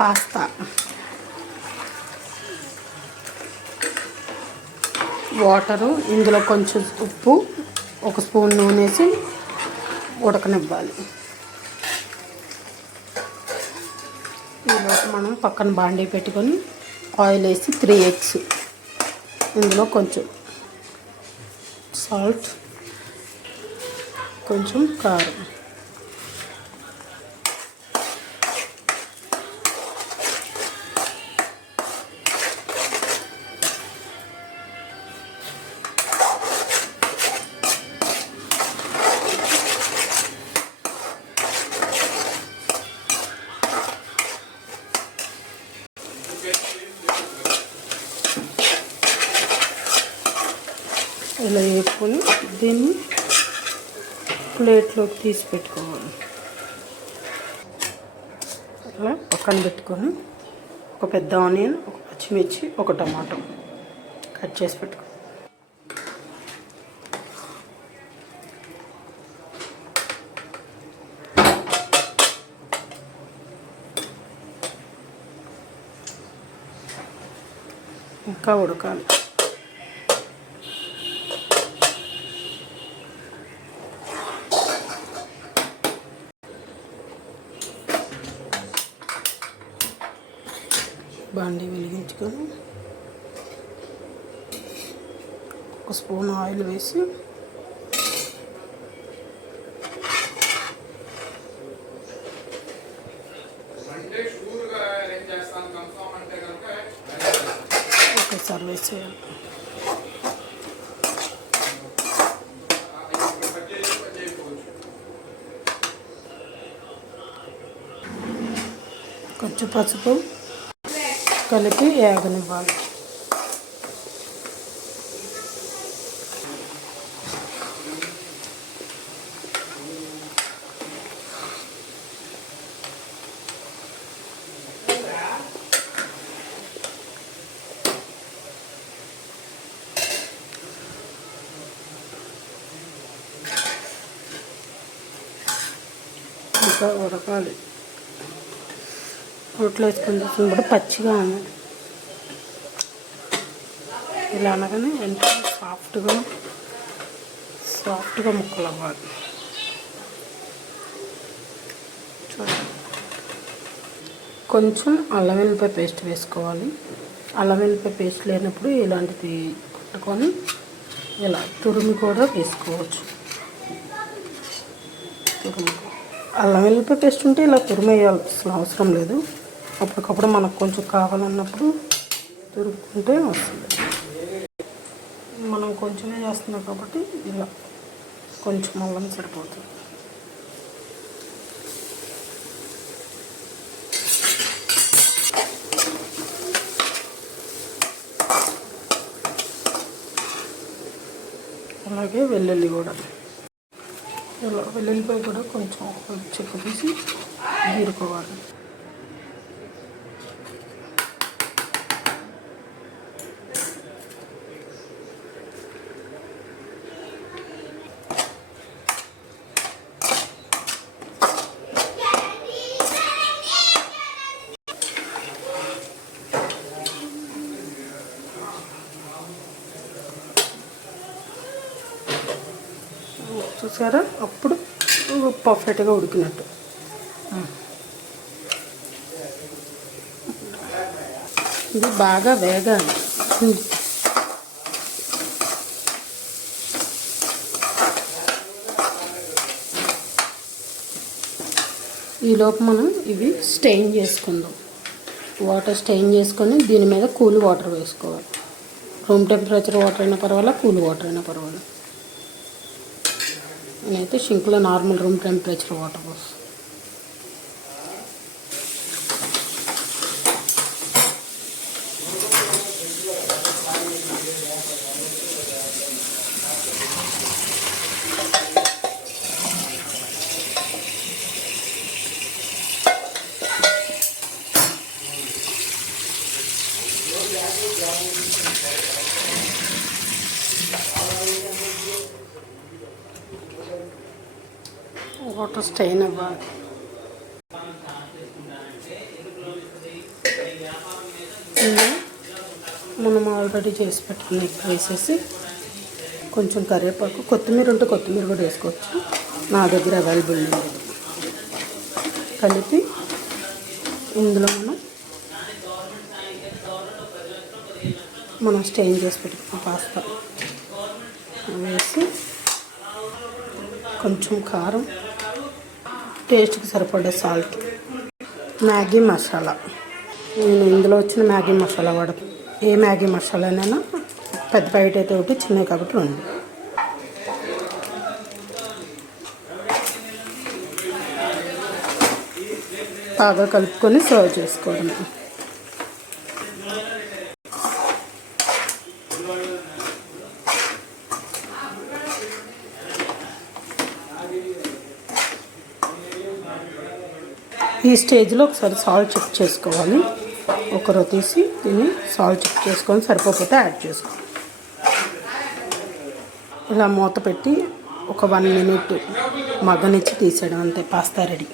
Pasta, water, ఇందులో కొంచెం ఉప్పు, 1 స్పూన్ నూనె వేసి ఉడకనివ్వాలి. ఈలోపు మనం పక్కన బాండీ పెట్టుకొని ఆయిల్ వేసి 3 ఎగ్స్, ఇందులో కొంచెం సాల్ట్, కొంచెం కారం, ఇలా వేసుకొని దీన్ని ప్లేట్లోకి తీసి పెట్టుకోవాలి. అలా పక్కన పెట్టుకొని ఒక పెద్ద ఆనియన్, 1 పచ్చిమిర్చి, 1 టమాటో కట్ చేసి పెట్టుకో. ఇంకా ఉడకాలి. బాండీ వెలిగించుకొని 1 స్పూన్ ఆయిల్ వేసి ఒకసారి వేసేయాలి. కొంచెం పసుపు కలిపి వేగనివ్వాలి. ఇంకా ఉడకాలి. రోట్లో వేసుకొని కూడా పచ్చిగా ఉంది. ఇలా అనగానే వెంటనే సాఫ్ట్గా ముక్కలు అవ్వాలి. చూడండి, కొంచెం అల్లం వెల్లిపాయ పేస్ట్ వేసుకోవాలి. అల్లం వెల్లిపాయ పేస్ట్ లేనప్పుడు ఇలాంటిది కొట్టుకొని ఇలా తురుము కూడా వేసుకోవచ్చు. అల్లం వెల్లిపాయ పేస్ట్ ఉంటే ఇలా తురుము వేయాల్సిన అవసరం లేదు. అప్పటికప్పుడు మనకు కొంచెం కావాలన్నప్పుడు తురుముకుంటే వస్తుంది. మనం కొంచెమే చేస్తున్నాం కాబట్టి ఇలా కొంచెం అల్లం సరిపోతుంది. అలాగే వెల్లుల్లి కూడా, ఇలా వెల్లుల్లిపాయ కూడా కొంచెం చెక్కు తీసి గీరుకోవాలి. చూసారా, అప్పుడు పర్ఫెక్ట్గా ఉడికినట్టు. ఇది బాగా వేగాలి. ఈలోపు మనం ఇవి స్టెయిన్ చేసుకుందాం. వాటర్ స్టెయిన్ చేసుకొని దీని మీద కూల్ వాటర్ వేసుకోవాలి. రూమ్ టెంపరేచర్ వాటర్ అయినా పర్వాలేదు, కూల్ వాటర్ అయినా పర్వాలేదు. నేనైతే షింక్లో నార్మల్ రూమ్ టెంపరేచర్ వాటర్ పోస్తాను. వాటర్ స్టెయిన్ అవ్వాలి. ఇందులో మనం ఆల్రెడీ చేసి పెట్టుకున్న ఎగ్ వేసేసి కొంచెం కరివేపాకు, కొత్తిమీర ఉంటే కొత్తిమీర కూడా వేసుకోవచ్చు, నా దగ్గర అవైలబుల్ లేదు. కలిపి ఇందులో మనం స్టెయిన్ చేసి పెట్టుకున్న పాస్తా వేసి కొంచెం కారం, టేస్ట్కి సరిపడే సాల్ట్, మ్యాగీ మసాలా. నేను ఇందులో వచ్చిన మ్యాగీ మసాలా వాడతాను. ఏ మ్యాగీ మసాలానైనా పెద్ద ప్యాకెట్ అయితే ఒకటి, చిన్నవి కాబట్టి 2. బాగా కలుపుకొని సర్వ్ చేసుకోవడం. ఈ స్టేజ్లో ఒకసారి సాల్ట్ చెక్ చేసుకోవాలి. ఒకరో తీసి దీన్ని సాల్ట్ చెక్ చేసుకొని సరిపోతే యాడ్ చేసుకోవాలి. ఇలా మూత పెట్టి ఒక 1 మినిట్ మగ్గనిచ్చి తీసేయడం, అంతే. Pasta ready.